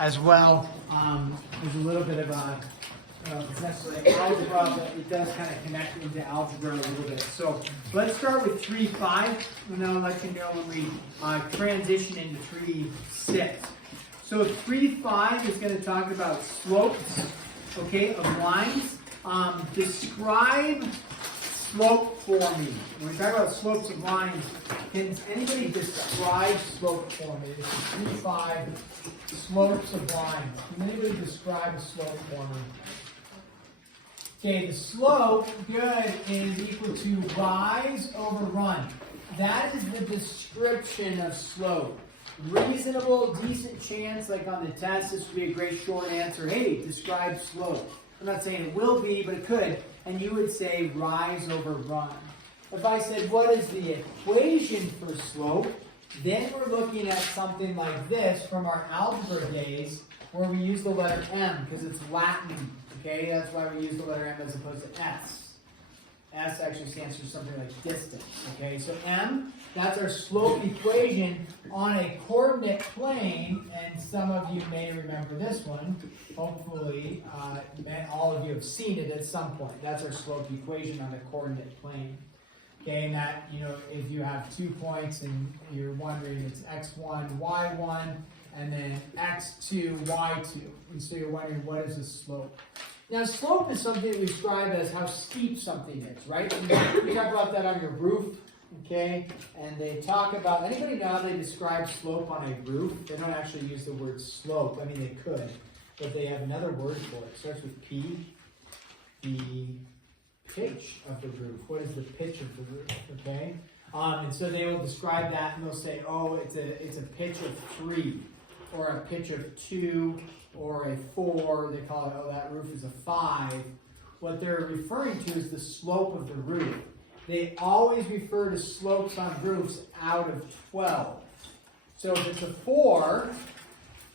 as well. There's a little bit of it's necessarily algebra, but it does kind of connect into algebra a little bit. So let's start with 3.5, and then I'll let you know when we transition into 3.6. So 3.5 is going to talk about slopes, okay, of lines. Describe slope for me. When we talk about slopes of lines, can anybody describe slope for me? This is 3.5, slopes of lines. Can anybody describe a slope for me? Okay, the slope, good, is equal to rise over run. That is the description of slope. Reasonable, decent chance, like on the test, this would be a great short answer. Hey, describe slope. I'm not saying it will be, but it could. And you would say rise over run. If I said, what is the equation for slope? Then we're looking at something like this from our algebra days, where we use the letter M because it's Latin. Okay, that's why we use the letter M as opposed to S. S actually stands for something like distance. Okay, so M, that's our slope equation on a coordinate plane, and some of you may remember this one. Hopefully, all of you have seen it at some point. That's our slope equation on a coordinate plane. Okay, and that, you know, if you have 2 points and you're wondering it's x1, y1, and then x2, y2. And so you're wondering, what is the slope? Now, slope is something that we describe as how steep something is, right? We talk about that on your roof, okay? And they talk about, anybody know how they describe slope on a roof? They don't actually use the word slope. I mean, they could, but they have another word for it. It starts with P, the pitch of the roof. What is the pitch of the roof, okay? And so they will describe that and they'll say, oh, it's a pitch of 3, or a pitch of 2, or a 4. They call it, oh, that roof is a 5. What they're referring to is the slope of the roof. They always refer to slopes on roofs out of 12. So if it's a 4,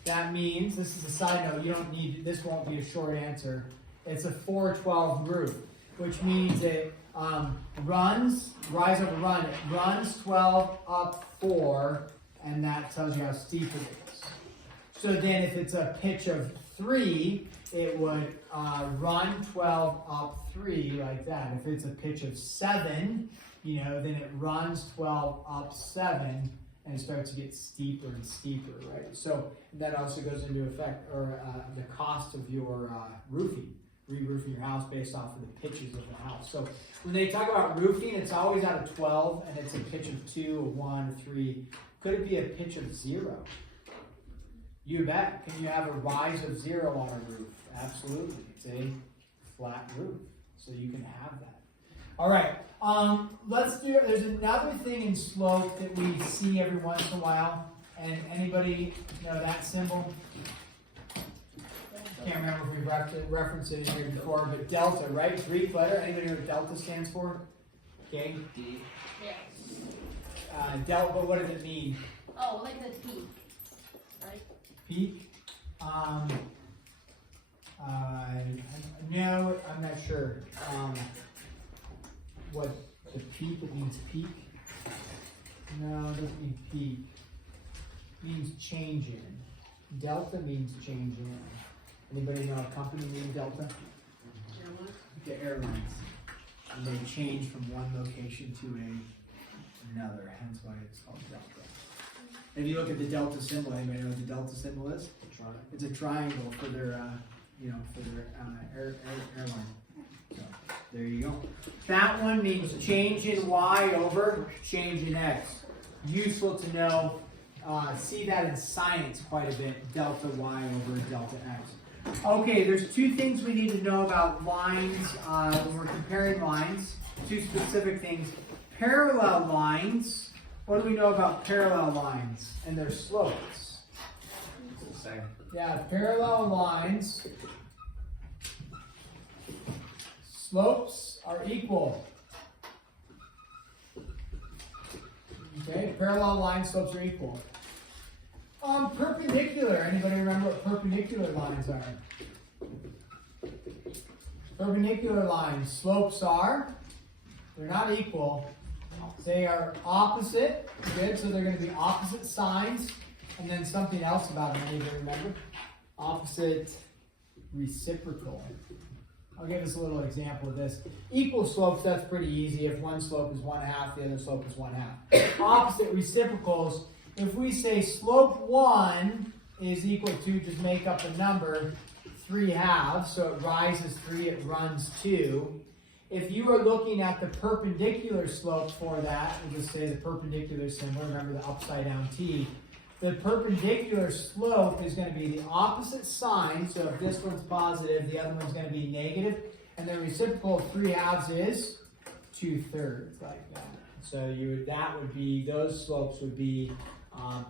that means, this is a side note, you don't need, this won't be a short answer. It's a 412 roof, which means it rise over run, it runs 12 up 4, and that tells you how steep it is. So then if it's a pitch of 3, it would run 12 up 3 like that. If it's a pitch of 7, you know, then it runs 12 up 7 and it starts to get steeper and steeper, right? So that also goes into effect, or the cost of your roofing, re-roofing your house based off of the pitches of the house. So when they talk about roofing, it's always out of 12 and it's a pitch of 2, a 1, 3. Could it be a pitch of 0? You bet. Can you have a rise of 0 on a roof? Absolutely. It's a flat roof, so you can have that. All right. Let's do. There's another thing in slope that we see every once in a while. And anybody know that symbol? Can't remember if we referenced it in here before, but delta, right? Greek letter. Anybody know what delta stands for? Okay. D. Yes. Delta. But what does it mean? Oh, like the T. Right? Peak? No, I'm not sure. What the peak, it means peak? No, it doesn't mean peak. It means change in. Delta means change in. Anybody know a company named Delta? The airlines. And they change from one location to another, hence why it's called Delta. If you look at the delta symbol, anybody know what the delta symbol is? It's a triangle for their, airline. So there you go. That one means change in Y over change in X. Useful to know. See that in science quite a bit. Delta Y over delta X. Okay, there's 2 things we need to know about lines when we're comparing lines. 2 specific things. Parallel lines. What do we know about parallel lines and their slopes? It's the same. Yeah, parallel lines, slopes are equal. Okay, parallel line slopes are equal. Perpendicular, anybody remember what perpendicular lines are? Perpendicular lines, slopes are, they're not equal. They are opposite, good, so they're going to be opposite signs, and then something else about them, anybody remember? opposite reciprocal. I'll give us a little example of this. Equal slopes, that's pretty easy. If one slope is 1/2, the other slope is 1/2. Opposite reciprocals, if we say slope 1 is equal to, just make up a number, 3/2, so it rises 3, it runs 2. If you are looking at the perpendicular slope for that, we'll just say the perpendicular symbol, remember the upside down T. The perpendicular slope is going to be the opposite sign, so if this one's positive, the other one's going to be negative, and the reciprocal of 3/2 is 2/3, like that. So that would be, those slopes would be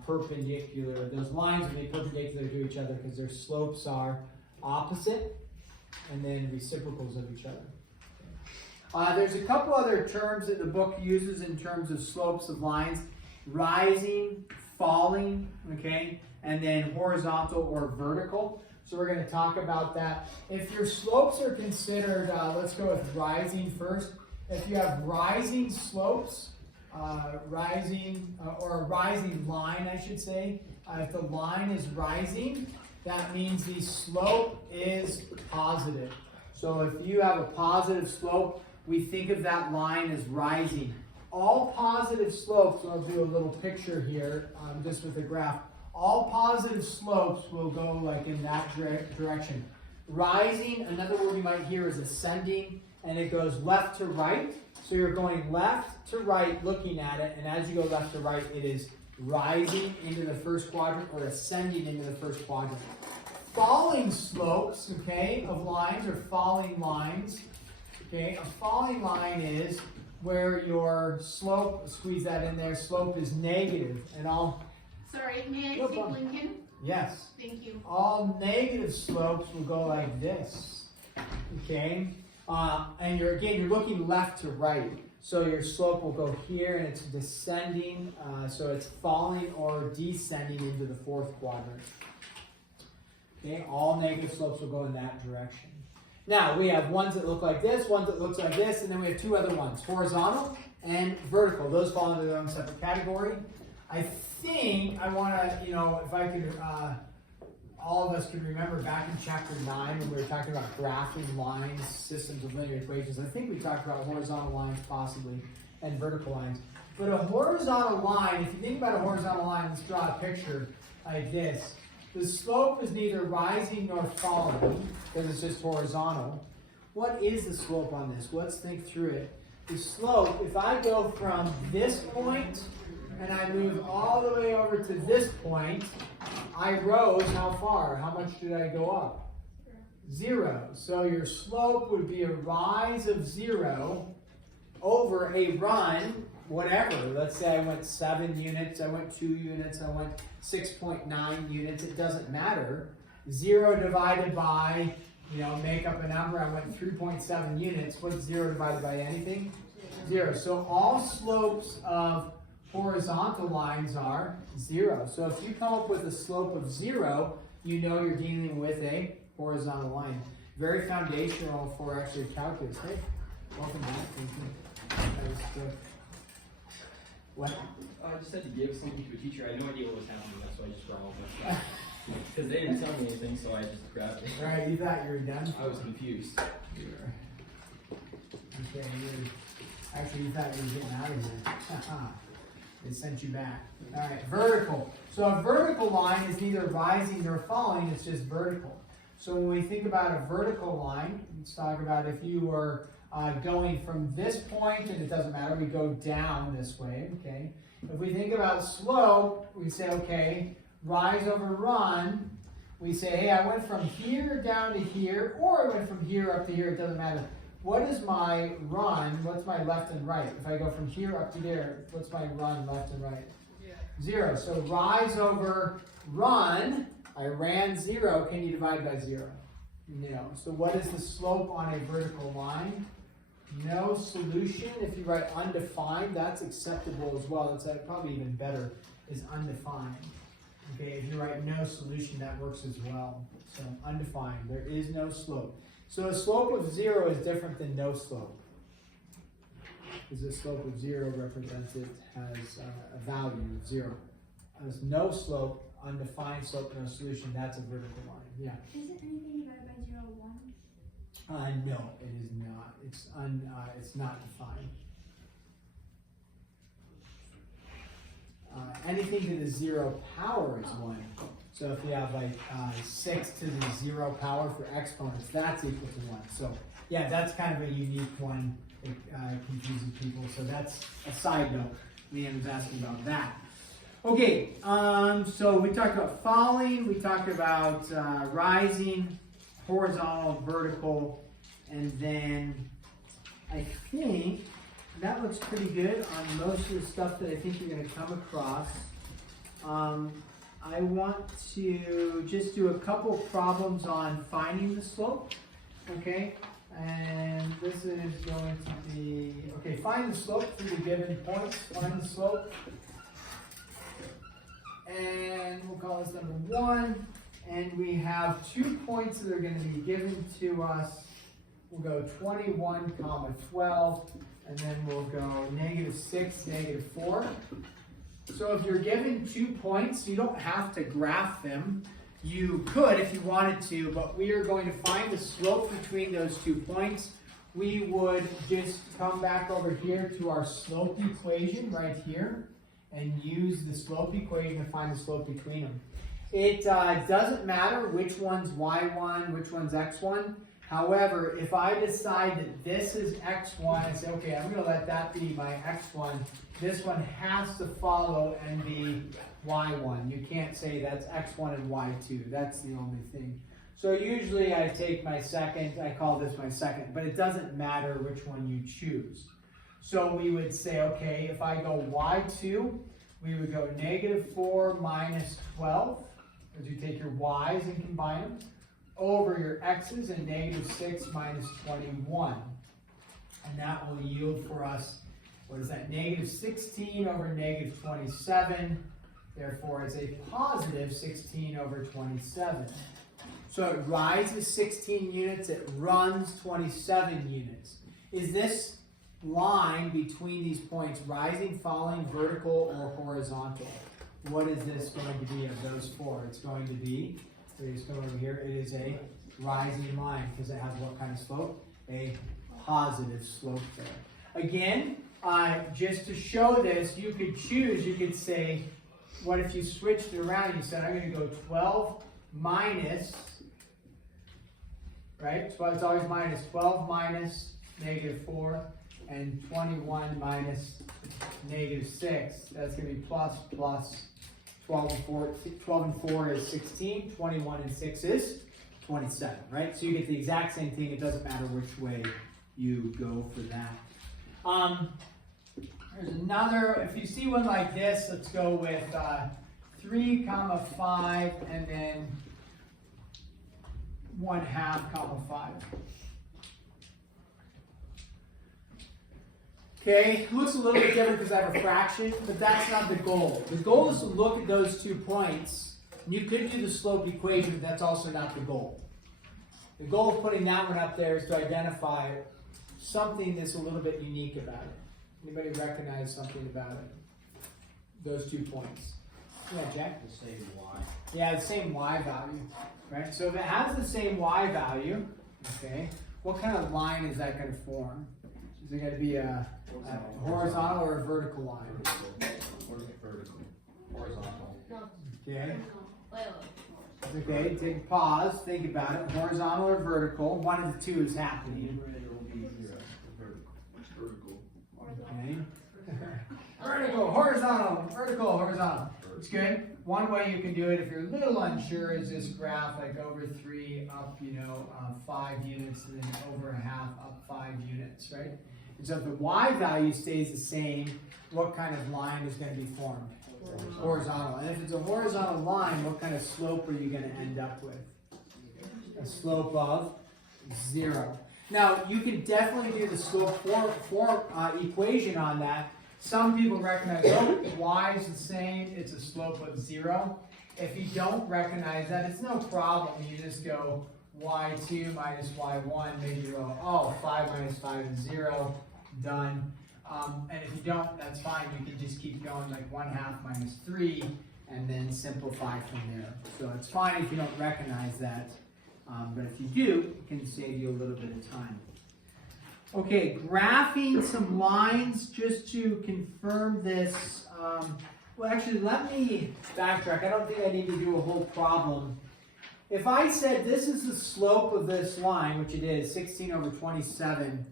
perpendicular. Those lines would be perpendicular to each other because their slopes are opposite and then reciprocals of each other. There's a couple other terms that the book uses in terms of slopes of lines. Rising, falling, okay, and then horizontal or vertical. So we're going to talk about that. If your slopes are considered, let's go with rising first. If you have rising slopes, or a rising line, I should say, if the line is rising, that means the slope is positive. So if you have a positive slope, we think of that line as rising. All positive slopes, I'll do a little picture here, just with a graph. All positive slopes will go like in that direction. Rising, another word you might hear is ascending, and it goes left to right. So you're going left to right looking at it, and as you go left to right, it is rising into the first quadrant or ascending into the first quadrant. Falling slopes, okay, of lines or falling lines. Okay, a falling line is where your slope, squeeze that in there, slope is negative, and all. Sorry, may I No see problem. Lincoln? Yes. Thank you. All negative slopes will go like this. Okay, and you're looking left to right, so your slope will go here, and it's descending, so it's falling or descending into the fourth quadrant. Okay, all negative slopes will go in that direction. Now, we have ones that look like this, ones that look like this, and then we have two other ones, horizontal and vertical. Those fall into their own separate category. I think I want to, if I could, all of us can remember back in chapter 9 when we were talking about graphing lines, systems of linear equations. I think we talked about horizontal lines possibly and vertical lines. But a horizontal line, if you think about a horizontal line, let's draw a picture like this. The slope is neither rising nor falling because it's just horizontal. What is the slope on this? Let's think through it. The slope, if I go from this point and I move all the way over to this point, I rose how far? How much did I go up? 0. So your slope would be a rise of 0 over a run, whatever. Let's say I went 7 units, I went 2 units, I went 6.9 units. It doesn't matter. 0 divided by, make up a number. I went 3.7 units. What's 0 divided by anything? 0. So all slopes of horizontal lines are 0. So if you come up with a slope of 0, you know you're dealing with a horizontal line. Very foundational for actually calculus. Hey, welcome back. Thank you. That was good. What? I just had to give something to a teacher. I had no idea what was happening, that's why I just grabbed all my stuff. Because they didn't tell me anything, so I just grabbed it. All right, you thought you were done? I was confused. You were. Okay, actually, you thought you were getting out of here. They sent you back. All right, vertical. So a vertical line is neither rising nor falling, it's just vertical. So when we think about a vertical line, let's talk about if you were going from this point, and it doesn't matter, we go down this way, okay? If we think about slope, we say, okay, rise over run. We say, hey, I went from here down to here, or I went from here up to here, it doesn't matter. What is my run? What's my left and right? If I go from here up to there, what's my run left and right? 0. So rise over run, I ran 0. Can you divide by 0? No. So what is the slope on a vertical line? No solution. If you write undefined, that's acceptable as well. That's probably even better, is undefined. Okay, if you write no solution, that works as well. So undefined, there is no slope. So a slope of 0 is different than no slope. Because the slope of 0 represents it has a value of 0. As no slope, undefined slope, no solution, that's a vertical line. Yeah. Is it anything divided by 0, 1? No, it is not. It's not defined. Anything to the 0 power is 1. So if you have like 6 to the 0 power for exponents, that's equal to 1. So yeah, that's kind of a unique one that confuses people. So that's a side note. Leanne was asking about that. Okay, so we talked about falling, we talked about rising, horizontal, vertical, and then I think that looks pretty good on most of the stuff that I think you're going to come across. I want to just do a couple problems on finding the slope, okay? And this is going to be, okay, find the slope through the given points, find the slope. And we'll call this number 1. And we have 2 points that are going to be given to us. We'll go 21, 12, and then we'll go -6, -4. So if you're given 2 points, you don't have to graph them. You could if you wanted to, but we are going to find the slope between those 2 points. We would just come back over here to our slope equation right here and use the slope equation to find the slope between them. It doesn't matter which one's y1, which one's x1. However, if I decide that this is x1 and say, okay, I'm going to let that be my x1, this one has to follow and be y1. You can't say that's x1 and y2. That's the only thing. So usually I take my second, I call this my second, but it doesn't matter which one you choose. So we would say, okay, if I go y2, we would go -4 minus 12, as you take your y's and combine them, over your x's, and -6 minus 21. And that will yield for us, what is that, -16 over -27. Therefore, it's a positive 16 over 27. So it rises 16 units, it runs 27 units. Is this line between these points rising, falling, vertical, or horizontal? What is this going to be of those 4? It's going to be, let's go over here, it is a rising line because it has what kind of slope? A positive slope there. Again, just to show this, you could choose, you could say, what if you switched it around? You said, I'm going to go 12 minus, right? So it's always minus 12 minus -4, and 21 minus -6. That's going to be plus 12 and 4 is 16, 21 and 6 is 27, right? So you get the exact same thing. It doesn't matter which way you go for that. There's another, if you see one like this, let's go with 3, 5, and then 1/2, 5. Okay, looks a little bit different because I have a fraction, but that's not the goal. The goal is to look at those 2 points. You could do the slope equation, but that's also not the goal. The goal of putting that one up there is to identify something that's a little bit unique about it. Anybody recognize something about it? Those 2 points. Yeah, Jack? The same y. Yeah, the same y value, right? So if it has the same y value, okay, what kind of line is that going to form? Is it going to be a horizontal or a vertical line? Vertical. Horizontal. No. Okay. Wait. Okay, take a pause, think about it. Horizontal or vertical? One of the 2 is happening. Vertical. Okay. Vertical, horizontal. It's good. One way you can do it if you're a little unsure is this graph, like over 3 up, 5 units, and then over 1/2 up 5 units, right? And so if the y value stays the same, what kind of line is going to be formed? Horizontal. And if it's a horizontal line, what kind of slope are you going to end up with? A slope of 0. Now, you can definitely do the slope equation on that. Some people recognize, oh, y is the same, it's a slope of 0. If you don't recognize that, it's no problem. You just go y2 minus y1, maybe you go, oh, 5 minus 5 is 0, done. And if you don't, that's fine. You can just keep going like 1/2 minus 3, and then simplify from there. So it's fine if you don't recognize that, but if you do, it can save you a little bit of time. Okay, graphing some lines just to confirm this. Well, actually, let me backtrack. I don't think I need to do a whole problem. If I said this is the slope of this line, which it is, 16 over 27,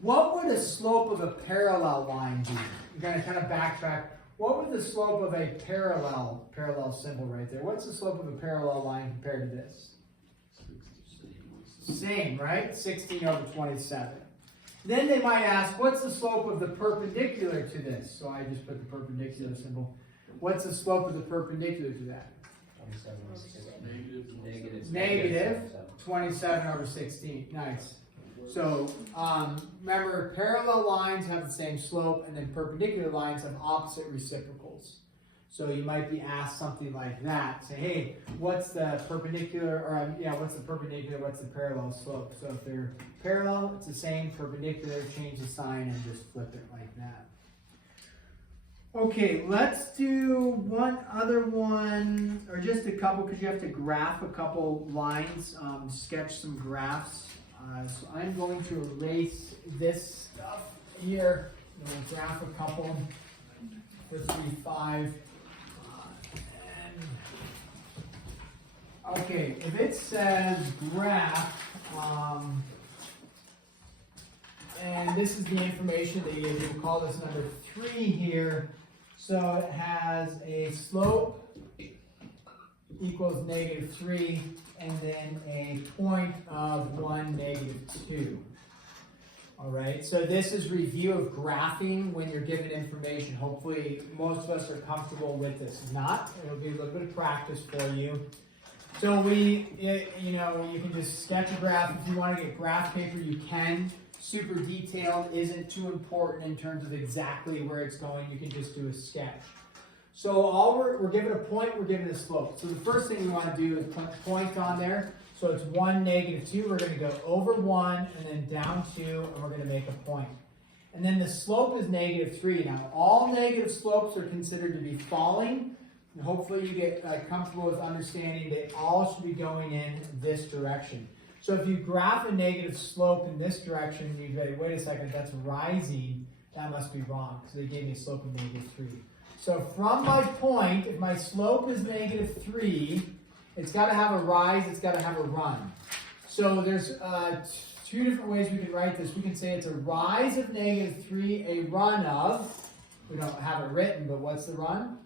what would a slope of a parallel line be? I'm going to kind of backtrack. What would the slope of a parallel symbol right there? What's the slope of a parallel line compared to this? Same, right? 16 over 27. Then they might ask, what's the slope of the perpendicular to this? So I just put the perpendicular symbol. What's the slope of the perpendicular to that? Negative 27 over 16. Nice. So remember, parallel lines have the same slope, and then perpendicular lines have opposite reciprocals. So you might be asked something like that. Say, hey, what's the perpendicular, or what's the perpendicular, what's the parallel slope? So if they're parallel, it's the same. Perpendicular, change the sign and just flip it like that. Okay, let's do one other one, or just a couple, because you have to graph a couple lines, sketch some graphs. So I'm going to erase this stuff here. I'm going to graph a couple for 3-5. Okay, if it says graph, and this is the information that you call this number 3 here. So it has a slope equals -3, and then a point of 1, -2. All right, so this is review of graphing when you're given information. Hopefully most of us are comfortable with this. If not, it'll be a little bit of practice for you. So you can just sketch a graph. If you want to get graph paper, you can. Super detailed isn't too important in terms of exactly where it's going. You can just do a sketch. So we're given a point, we're given a slope. So the first thing we want to do is put a point on there. So it's 1, -2. We're going to go over 1 and then down 2, and we're going to make a point. And then the slope is -3. Now, all negative slopes are considered to be falling. And hopefully you get comfortable with understanding they all should be going in this direction. So if you graph a negative slope in this direction, you go, wait a second, that's rising. That must be wrong, because they gave me a slope of -3. So from my point, if my slope is -3, it's got to have a rise, it's got to have a run. So there's 2 different ways we can write this. We can say it's a rise of -3, a run of, we don't have it written, but what's the run?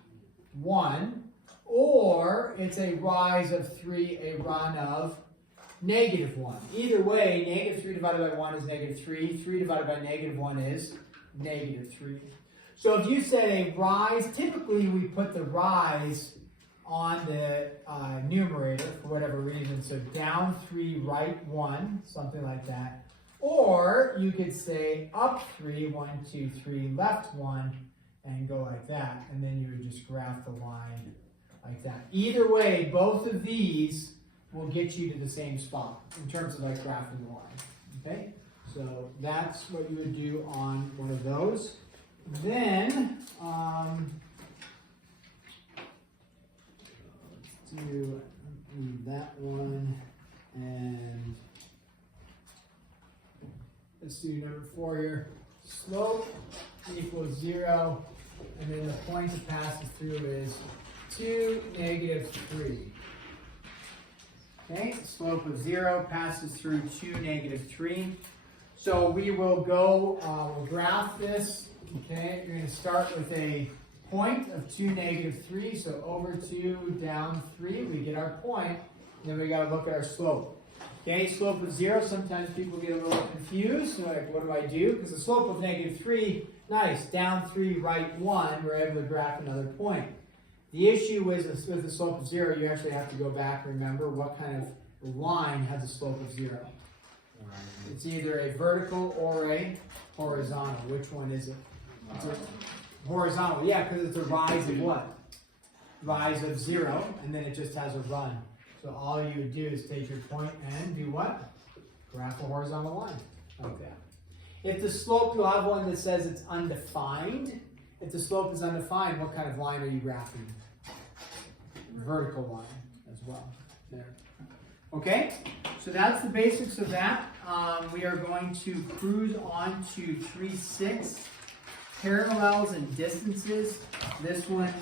1. Or it's a rise of 3, a run of -1. Either way, -3 divided by 1 is -3. 3 divided by -1 is -3. So if you said a rise, typically we put the rise on the numerator for whatever reason. So down 3, right 1, something like that. Or you could say up 3, 1, 2, 3, left 1, and go like that. And then you would just graph the line like that. Either way, both of these will get you to the same spot in terms of like graphing the line. Okay? So that's what you would do on one of those. Then, let's do that one, and let's do number 4 here. Slope equals 0, and then the point it passes through is 2, -3. Okay, slope of 0 passes through 2, -3. So we will go, we'll graph this. Okay, you're going to start with a point of 2, -3. So over 2, down 3, we get our point. And then we got to look at our slope. Okay, slope of 0. Sometimes people get a little confused. So like, what do I do? Because the slope of -3, nice, down 3, right 1, we're able to graph another point. The issue is with the slope of 0, you actually have to go back and remember what kind of line has a slope of 0. It's either a vertical or a horizontal. Which one is it? It's a horizontal, yeah, because it's a rise of what? Rise of 0, and then it just has a run. So all you would do is take your point and do what? Graph a horizontal line, like that. If the slope, you'll have one that says it's undefined. If the slope is undefined, what kind of line are you graphing? vertical line as well. There. Okay, so that's the basics of that. We are going to cruise on to 3-6, parallels and distances. This one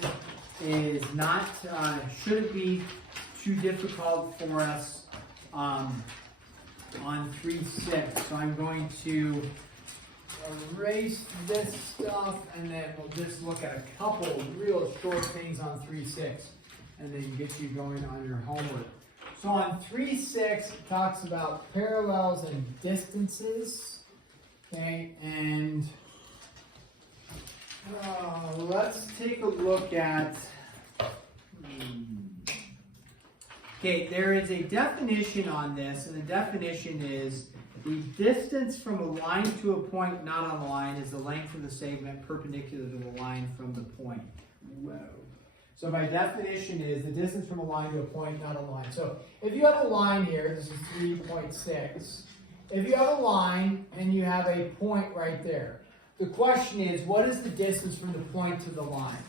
is not, shouldn't be too difficult for us on 3-6. So I'm going to erase this stuff and then we'll just look at a couple real short things on 3-6 and then get you going on your homework. So on 3-6, it talks about parallels and distances. Okay, and let's take a look at. Okay, there is a definition on this, and the definition is the distance from a line to a point not on the line is the length of the segment perpendicular to the line from the point. Whoa. So by definition is the distance from a line to a point not on the line. So if you have a line here, this is 3.6. If you have a line and you have a point right there, the question is, what is the distance from the point to the line?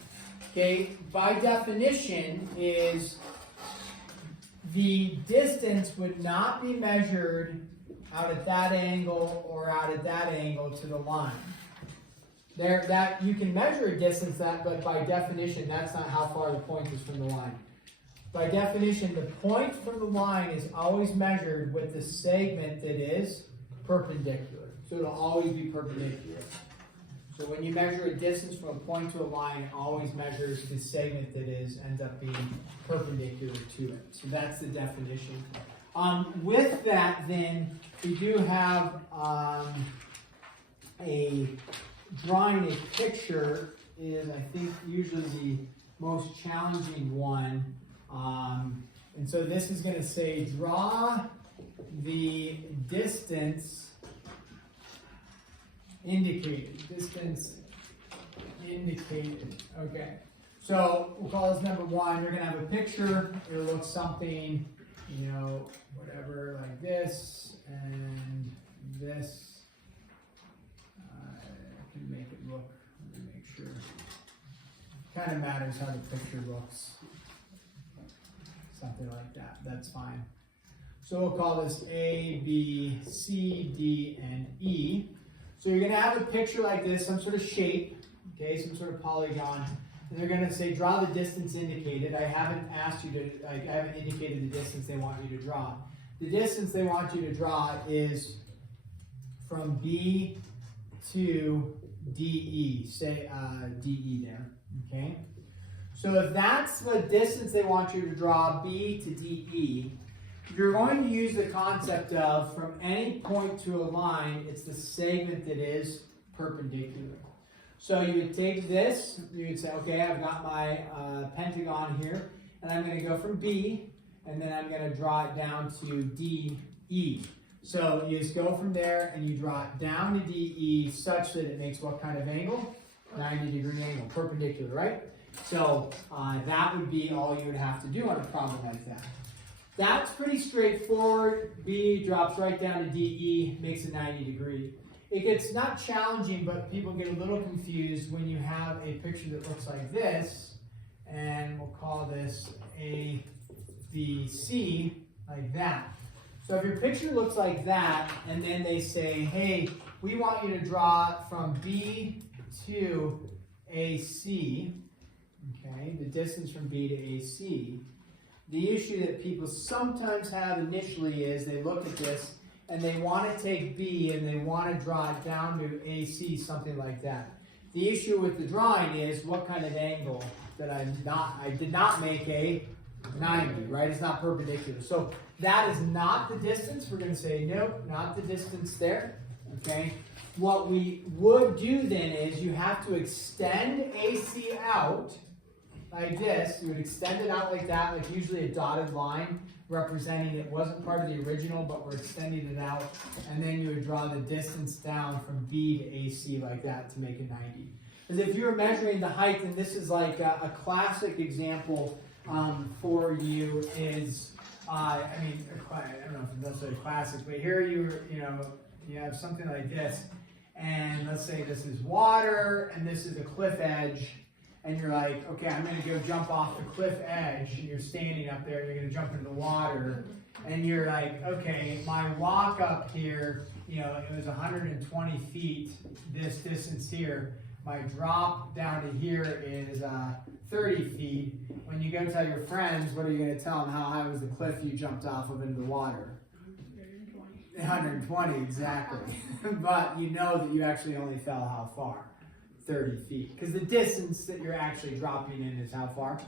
Okay, by definition is the distance would not be measured out at that angle or out at that angle to the line. There, that you can measure a distance but by definition, that's not how far the point is from the line. By definition, the point from the line is always measured with the segment that is perpendicular. So it'll always be perpendicular. So when you measure a distance from a point to a line, it always measures the segment that ends up being perpendicular to it. So that's the definition. With that, then, we do have drawing a picture is, I think, usually the most challenging one. And so this is going to say, draw the distance indicated. Distance indicated. Okay. So we'll call this number 1. You're going to have a picture. It looks something, whatever, like this and this. I can make it look, let me make sure. Kind of matters how the picture looks. Something like that. That's fine. So we'll call this A, B, C, D, and E. So you're going to have a picture like this, some sort of shape, okay, some sort of polygon. And they're going to say, draw the distance indicated. I haven't asked you to, I haven't indicated the distance they want you to draw. The distance they want you to draw is from B to DE, say DE there, okay? So if that's the distance they want you to draw, B to DE, you're going to use the concept of from any point to a line, it's the segment that is perpendicular. So you would take this, you would say, okay, I've got my pentagon here, and I'm going to go from B, and then I'm going to draw it down to DE. So you just go from there and you draw it down to DE such that it makes what kind of angle? 90-degree angle, perpendicular, right? So that would be all you would have to do on a problem like that. That's pretty straightforward. B drops right down to DE, makes a 90-degree. It gets not challenging, but people get a little confused when you have a picture that looks like this, and we'll call this A, B, C, like that. So if your picture looks like that, and then they say, hey, we want you to draw from B to AC, okay, the distance from B to AC. The issue that people sometimes have initially is they look at this and they want to take B and they want to draw it down to AC, something like that. The issue with the drawing is what kind of angle that I did not make a 90, right? It's not perpendicular. So that is not the distance. We're going to say, nope, not the distance there, okay? What we would do then is you have to extend AC out like this. You would extend it out like that, like usually a dotted line representing it wasn't part of the original, but we're extending it out. And then you would draw the distance down from B to AC like that to make a 90. Because if you're measuring the height, and this is like a classic example for you is, I don't know if it's necessarily classic, but here you have something like this. And let's say this is water, and this is a cliff edge. and you're like, okay, I'm gonna go jump off the cliff edge, and you're standing up there, and you're gonna jump into the water, and you're like, okay, my walk up here, you know, it was 120 feet, this distance here. My drop down to here is 30 feet. When you go tell your friends, what are you going to tell them? How high was the cliff you jumped off of into the water? 120, exactly. But you know that you actually only fell how far? 30 feet. Because the distance that you're actually dropping in is how far?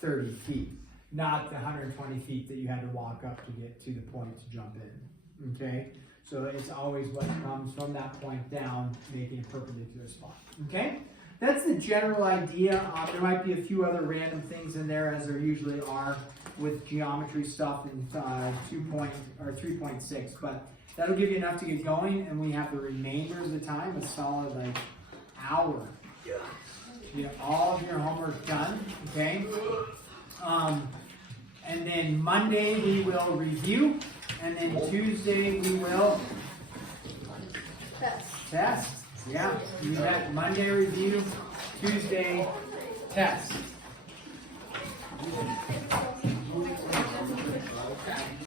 30 feet. Not the 120 feet that you had to walk up to get to the point to jump in. Okay? So it's always what comes from that point down, making a perpendicular spot. Okay? That's the general idea. There might be a few other random things in there, as there usually are with geometry stuff in 3.6, but that'll give you enough to get going, and we have the remainder of the time, a solid like hour. You get all of your homework done, okay? And then Monday we will review, and then Tuesday we will test. Yeah, you got Monday review, Tuesday test.